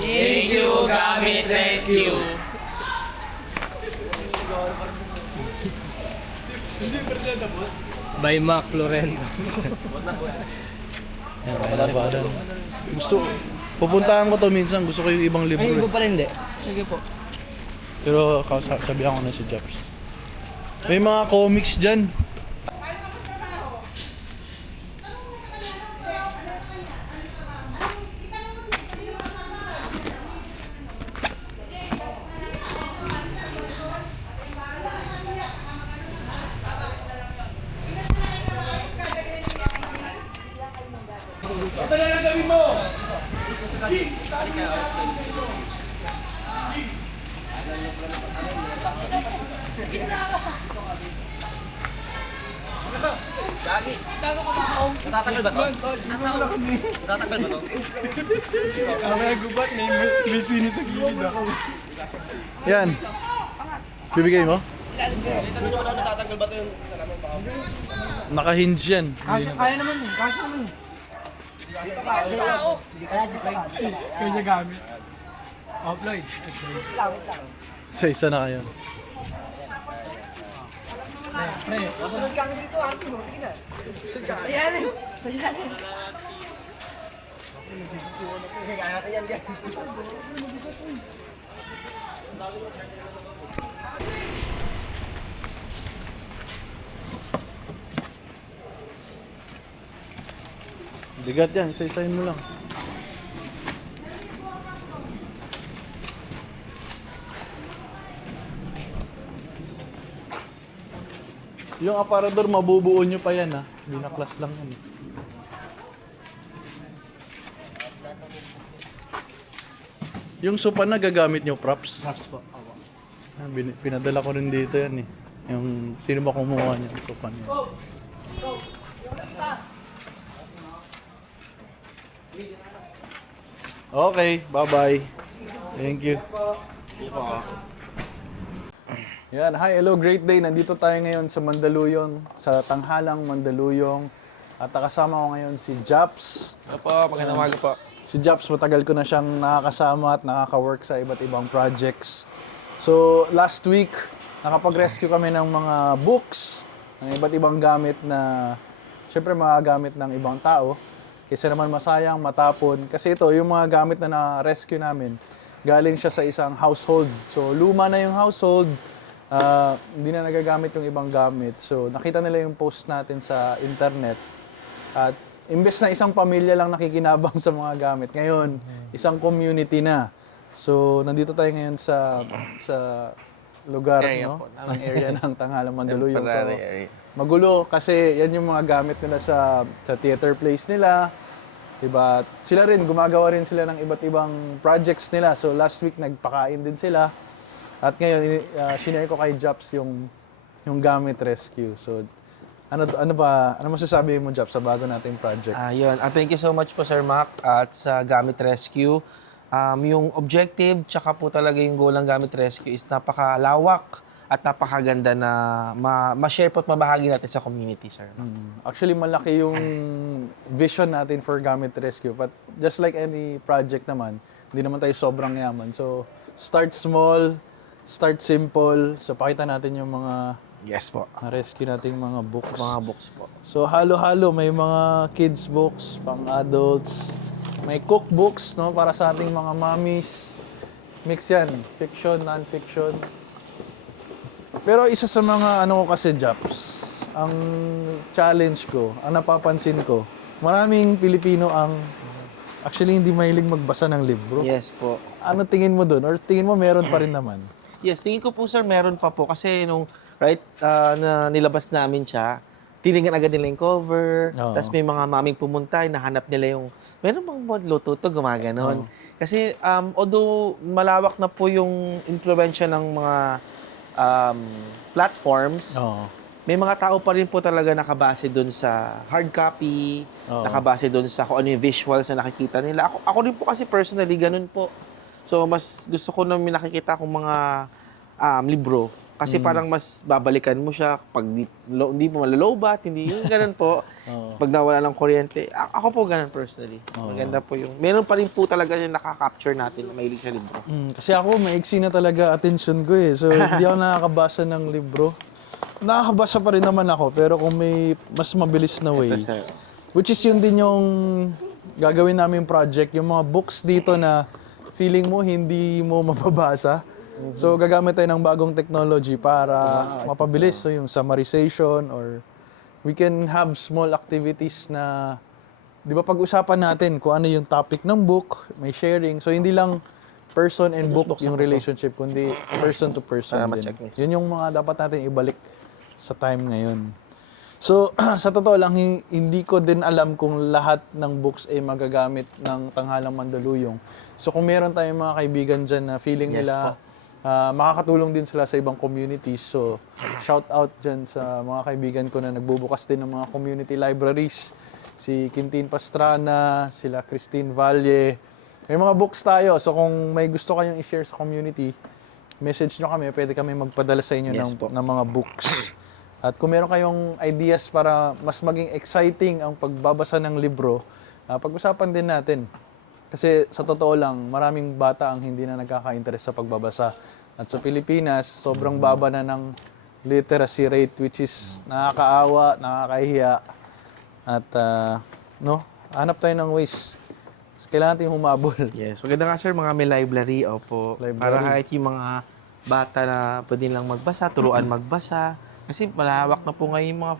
Thank you, Gamit Rescue! By Mac Lorento. Gusto, pupuntahan ko to minsan. Gusto ko yung ibang libro. Ay, iba Eh. pala hindi. Sige po. Pero sabihan ko na si Japs. May mga comics dyan. Natatanggal ba to? Natatanggal ba to? May sino sa gilid ako. Yan. Bibigay mo? Tanong nyo daw natatanggal ba to yung... Naka-hinge yan. Kaya naman eh. Kasha naman eh. Kaya siya gamit. Offload. Sa isa na kayo. Pre. Sunod ka dito, Arki mo. Tingin na. Kaya natin yan, guys. Bigat yan. Isa-isahin mo lang. Yung aparador, mabubuo nyo pa yan ha. Binaklas lang yan. Yung sopa na gagamit nyo props? Props po. Pinadala ko rin dito yan eh. Yung sino ba kumuha niya yung sopa niya. Okay, bye-bye. Thank you. Yan, hi, hello, great day. Nandito tayo ngayon sa Mandaluyong, sa Tanghalang Mandaluyong. At kasama ko ngayon si Japs. Opo, magandang umaga po. Si Japs, matagal ko na siyang nakakasama at nakaka-work sa iba't ibang projects. So, last week, nakapag-rescue kami ng mga books, ng iba't ibang gamit na, syempre mga gamit ng ibang tao. Kasi naman masayang, matapon. Kasi ito, yung mga gamit na na-rescue namin, galing siya sa isang household. So, luma na yung household, hindi na nagagamit yung ibang gamit. So, nakita nila yung post natin sa internet. At imbes na isang pamilya lang nakikinabang sa mga gamit, ngayon, isang community na. So, nandito tayo ngayon sa lugar, no? Ang area ng Tanghalang Mandaluyong. So, magulo kasi yan yung mga gamit nila sa theater place nila. Diba? Sila rin, gumagawa rin sila ng iba't ibang projects nila. So, last week, nagpakain din sila. At ngayon, shinare ko kay Japs yung gamit rescue. So, ano masasabi mo, Japs, sa bago nating project? Yun. Thank you so much po, Sir Mac, at sa Gamit Rescue. Yung objective, tsaka po talaga yung goal ng Gamit Rescue is napakalawak at napakaganda na ma-share po at mabahagi natin sa community, Sir Mac. Actually, malaki yung vision natin for Gamit Rescue. But just like any project naman, hindi naman tayo sobrang yaman. So, start small, start simple. So, pakita natin yung mga Yes po. na-rescue nating mga books. Mga books po. So, halo-halo. May mga kids books, pang adults. May cookbooks, no? Para sa ating mga mommies. Mix yan. Fiction, non-fiction. Pero isa sa mga ano ko kasi, Japs, ang challenge ko, ang napapansin ko, maraming Pilipino ang actually hindi mahilig magbasa ng libro. Yes po. Ano tingin mo doon? Or tingin mo meron pa rin naman? Yes, tingin ko po, Sir, meron pa po. Kasi nung na nilabas namin siya, tinignan agad nila yung cover. Oo. Tapos may mga maming pumunta, nahanap nila yung, meron bang luto to, gumaganon. Kasi although malawak na po yung influensya ng mga platforms, Oo. may mga tao pa rin po talaga nakabase doon sa hard copy, Oo. nakabase doon sa kung ano yung visuals na nakikita nila. Ako rin po kasi personally, ganun po. So, mas gusto ko na may nakikita akong mga libro Kasi parang mas babalikan mo siya pag hindi mo malalobat, hindi yung ganun po. Pag nawala ng kuryente. Ako po ganun personally. Maganda po yung... Meron pa rin po talaga yung nakaka-capture natin na mahilig sa libro. Kasi ako, maiksi na talaga attention ko eh. So, hindi ako nakakabasa ng libro. Nakakabasa pa rin naman ako, pero kung may mas mabilis na way. Ito, sir. Which is yun din yung gagawin namin project, yung mga books dito na feeling mo hindi mo mababasa. So gagamit tayo ng bagong technology para mapabilis. So yung summarization or we can have small activities na, di ba pag-usapan natin kung ano yung topic ng book, may sharing. So hindi lang person and book yung relationship, kundi person to person Para din. ma-check mismo. Yun yung mga dapat natin ibalik sa time ngayon. So, sa totoo lang, hindi ko din alam kung lahat ng books ay magagamit ng Tanghalang Mandaluyong. So, kung meron tayong mga kaibigan dyan na feeling nila makakatulong din sila sa ibang communities. So, shout out dyan sa mga kaibigan ko na nagbubukas din ng mga community libraries. Si Quintin Pastrana, sila Christine Valle. May mga books tayo. So, kung may gusto kayong i-share sa community, message nyo kami. Pwede kami magpadala sa inyo ng mga books. At kung meron kayong ideas para mas maging exciting ang pagbabasa ng libro, pag-usapan din natin. Kasi sa totoo lang, maraming bata ang hindi na nagkaka-interest sa pagbabasa. At sa Pilipinas, sobrang baba na ng literacy rate, which is nakakaawa, nakakahiya. At hanap tayo ng ways. Kailangan natin humabol. Yes. Maganda nga sir, mga may library, opo. Library. Para kahit yung mga bata na pwede lang magbasa, turuan magbasa. Kasi malawak na po ngayon yung mga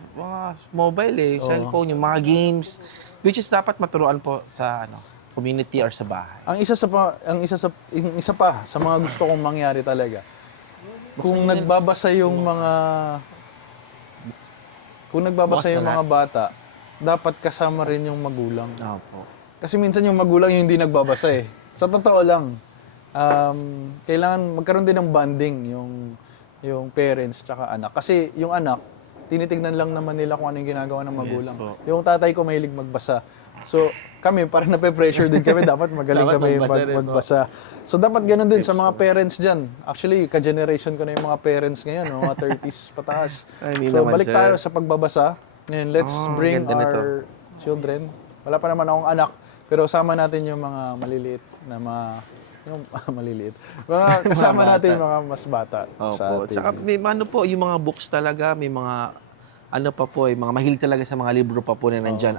mobile cellphone, yung mga games, which is dapat maturuan po sa community or sa bahay. Ang isa pa sa mga gusto kong mangyari talaga. Kung nagbabasa yung mga bata, dapat kasama rin yung magulang. Opo. Kasi minsan yung magulang yung hindi nagbabasa eh. Sa totoo lang, kailangan magkaroon din ng bonding yung parents tsaka anak. Kasi yung anak, tinitignan lang naman nila kung ano yung ginagawa ng magulang. po. Yung tatay ko mahilig magbasa. So, kami, parang nape-pressure din kami. Dapat magaling Dapat kami magbasa rin po. magbasa. So, dapat ganun din sa mga parents dyan. Actually, ka-generation ko na yung mga parents ngayon, mga 30s pataas. Ay, hindi So, naman, balik sir. tayo sa pagbabasa. Ngayon, let's bring ganda nito. our children. Wala pa naman akong anak, pero sama natin yung mga maliliit na yung maliliit. Kasama natin yung mga mas bata sa Opo. atin. Tsaka may po, yung mga books talaga, may mga mga mahilig talaga sa mga libro pa po na nandyan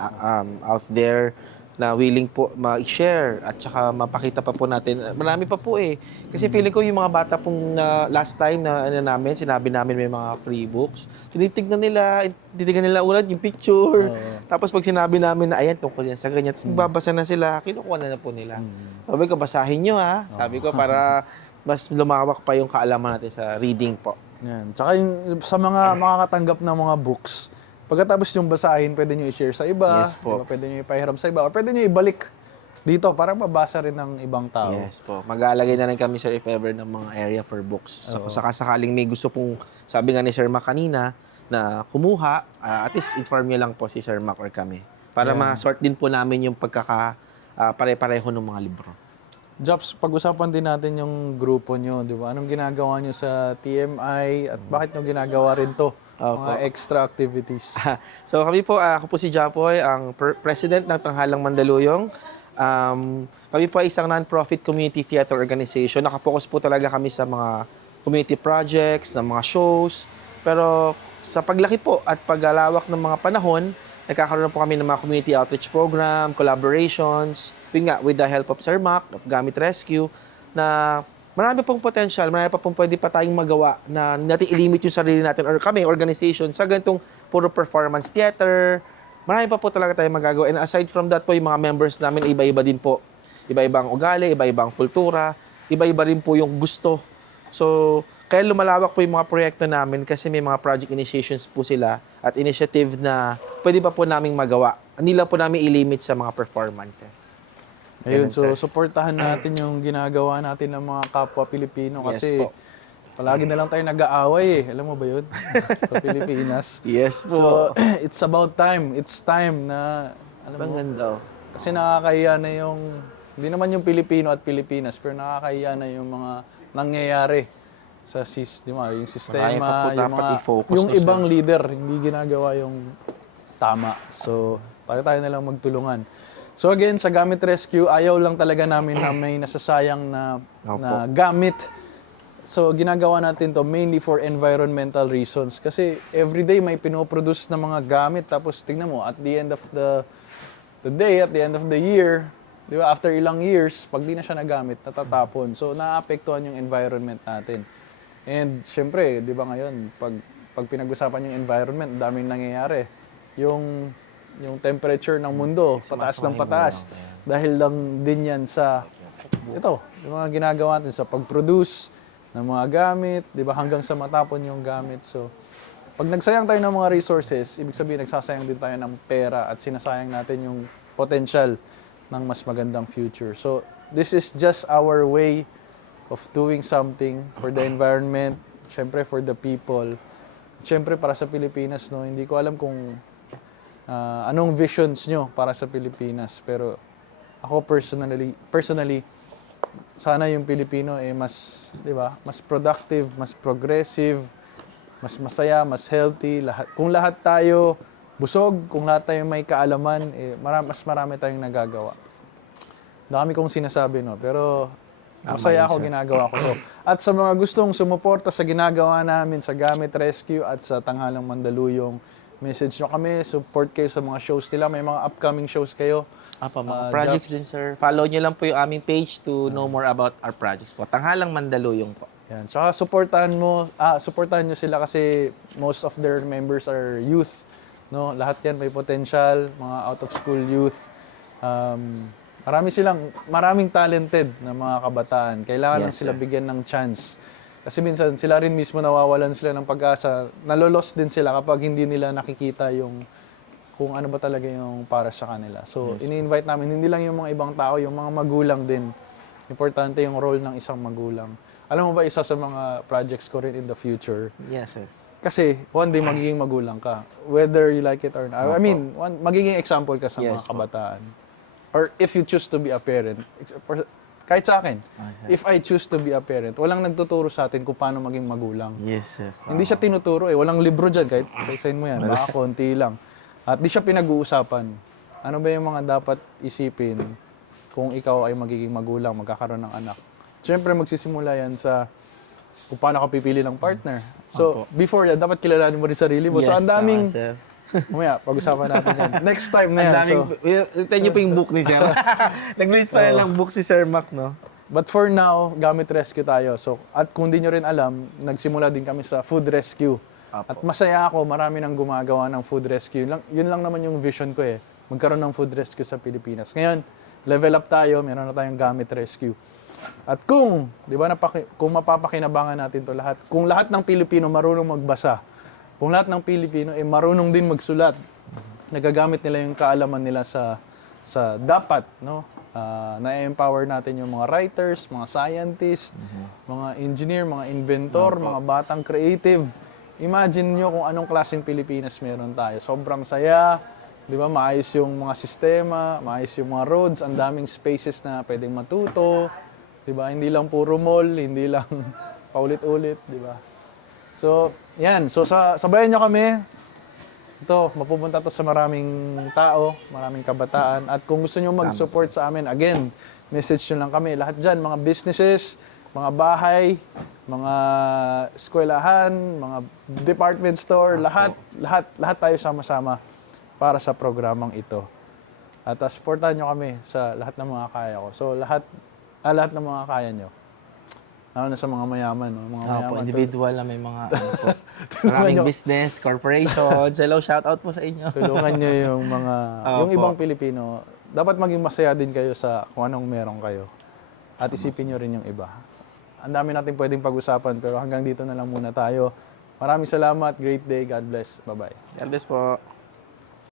out there na willing po ma-share at saka mapakita pa po natin. Marami pa po eh. Kasi feeling ko yung mga bata pong last time na sinabi namin may mga free books, tinitignan nila ulit yung picture. Tapos pag sinabi namin na ayan, tungkol yan sa ganyan, tapos magbabasa na sila, kinukuha na po nila. Sabi ko, basahin nyo ha. Sabi ko, para mas lumawak pa yung kaalaman natin sa reading po. Yan. Tsaka yung, sa mga makakatanggap ng mga books, pagkatapos yung basahin, pwede nyo i-share sa iba, Yes po. diba? Pwede nyo ipahiram sa iba, o pwede nyo ibalik dito para mabasa rin ng ibang tao. Yes po. Mag-aalagay na rin kami, sir, if ever, ng mga area for books. So, sakaling may gusto pong, sabi nga ni Sir Mac kanina, na kumuha, at least inform niyo lang po si Sir Mac or kami. Para ma-sort din po namin yung pare-pareho ng mga libro. Jobs, pag-usapan din natin yung grupo nyo, di ba? Anong ginagawa nyo sa TMI at bakit nyo ginagawa rin to? Mga extra activities. So kami po, ako po si Japoy, ang president ng Tanghalang Mandaluyong. Kami po ay isang non-profit community theater organization. Nakapokus po talaga kami sa mga community projects, ng mga shows. Pero sa paglaki po at paglalawak ng mga panahon, nagkakaroon po kami ng mga community outreach program, collaborations, with the help of Sir Mac, of Gamit Rescue, na marami pong potential, marami pa pong pwede pa tayong magawa na natin ilimit yung sarili natin or kami, organization, sa ganitong puro performance theater. Marami pa po talaga tayong magagawa. And aside from that po, yung mga members namin, iba-iba din po. Iba-ibang ugali, iba-ibang kultura, iba-iba rin po yung gusto. So, kaya lumalawak po yung mga proyekto namin kasi may mga project initiations po sila at initiative na pwede pa po naming magawa. Hindi lang po namin ilimit sa mga performances. Ayun, Ganun, so sir. supportahan natin yung ginagawa natin ng mga kapwa Pilipino kasi Yes po. palagi na lang tayo nag-aaway eh. Alam mo ba yun? Sa Pilipinas. Yes po. So, it's about time. It's time na, alam mo, Ang ganda. kasi nakakahiya na yung, hindi naman yung Pilipino at Pilipinas, pero nakakahiya na yung mga nangyayari di ba, yung Marami pa sistema, po dapat i-focus yung na, sir. ibang leader, hindi ginagawa yung tama. So, tayo na lang magtulungan. So again, sa Gamit Rescue, ayaw lang talaga namin na may nasasayang na gamit. So, ginagawa natin to mainly for environmental reasons. Kasi everyday may pinoproduce na mga gamit. Tapos tingnan mo, at the end of the day, at the end of the year, di ba, after ilang years, pag di na siya nagamit, natatapon. So, naapektuhan yung environment natin. And syempre, di ba ngayon, pag pinag-usapan yung environment, daming nangyayari. Yung temperature ng mundo, pataas ng pataas. Dahil lang din yan sa, yung mga ginagawa natin sa pag-produce ng mga gamit, di ba, hanggang sa matapon yung gamit. So, pag nagsayang tayo ng mga resources, ibig sabihin, nagsasayang din tayo ng pera at sinasayang natin yung potential ng mas magandang future. So, this is just our way of doing something for the environment, syempre for the people, syempre para sa Pilipinas, no? Hindi ko alam kung anong visions nyo para sa Pilipinas, pero ako personally, sana yung Pilipino mas, 'di ba, mas productive, mas progressive, mas masaya, mas healthy, kung lahat tayo busog, kung lahat tayo may kaalaman, mas marami tayong nagagawa. Dami kong sinasabi, no, pero masaya ako, ginagawa ko to. At sa mga gustong sumuporta sa ginagawa namin sa Gamit Rescue at sa Tanghalang Mandaluyong, message nyo kami, support kayo sa mga shows nila, may mga upcoming shows kayo. Mga projects din, sir. Follow nyo lang po yung aming page to know more about our projects po. Tanghalang Mandaluyong po. Yan. Tsaka supportahan nyo sila kasi most of their members are youth. No? Lahat yan may potential, mga out-of-school youth. Maraming talented na mga kabataan. Kailangan lang sila bigyan ng chance. Kasi minsan sila rin mismo nawawalan sila ng pag-asa. Nalolos din sila kapag hindi nila nakikita kung ano ba talaga yung para sa kanila. So, ini-invite namin, hindi lang yung mga ibang tao, yung mga magulang din. Importante yung role ng isang magulang. Alam mo ba, isa sa mga projects ko rin in the future? Yes, sir. Kasi, one day magiging magulang ka. Whether you like it or not. I mean, magiging example ka sa mga kabataan. Or if you choose to be a parent. Kahit sa akin, if I choose to be a parent, walang nagtuturo sa atin kung paano maging magulang. Yes, sir. Hindi siya tinuturo eh. Walang libro dyan. Kahit isa-isahin mo yan. Baka konti lang. At di siya pinag-uusapan. Ano ba yung mga dapat isipin kung ikaw ay magiging magulang, magkakaroon ng anak? Siyempre, magsisimula yan sa kung paano ka pipili ng partner. So, before yan, dapat kilalanin mo rin sarili mo. So, ang daming... sir. Mamaya, pag-usapan natin yan. Next time na yan. Ito nyo po yung book ni sir. Nag-release pa lang book si Sir Mac, no? But for now, Gamit Rescue tayo. So, at kung di nyo rin alam, nagsimula din kami sa food rescue. At masaya ako, marami nang gumagawa ng food rescue. Yun lang naman yung vision ko eh. Magkaroon ng food rescue sa Pilipinas. Ngayon, level up tayo, meron na tayong Gamit Rescue. At kung, di ba, kung mapapakinabangan natin to lahat, kung lahat ng Pilipino marunong magbasa, kung lahat ng Pilipino marunong din magsulat, nagagamit nila yung kaalaman nila sa dapat, no? Na-empower natin yung mga writers, mga scientists, mga engineer, mga inventor, mga batang creative. Imagine nyo kung anong klaseng Pilipinas meron tayo. Sobrang saya, di ba? Maayos yung mga sistema, maayos yung mga roads, ang daming spaces na pwedeng matuto, di ba? Hindi lang puro mall, hindi lang paulit-ulit, di ba? So, yan. So, sabayan nyo kami. Ito, mapupunta to sa maraming tao, maraming kabataan. At kung gusto nyo mag-support sa amin, again, message nyo lang kami. Lahat dyan, mga businesses, mga bahay, mga eskwelahan, mga department store, lahat tayo sama-sama para sa programang ito. At supportahan nyo kami sa lahat ng mga kaya ko. So, lahat ng mga kaya nyo. Lalo na sa mga mayaman. No? Mga mayaman individual na may mga maraming business, corporations. Hello, shout out po sa inyo. Tulungan nyo yung mga, yung ibang Pilipino. Dapat maging masaya din kayo sa kung anong meron kayo. At isipin nyo rin yung iba. Ang dami natin pwedeng pag-usapan, pero hanggang dito na lang muna tayo. Maraming salamat. Great day. God bless. Bye-bye. God bless po.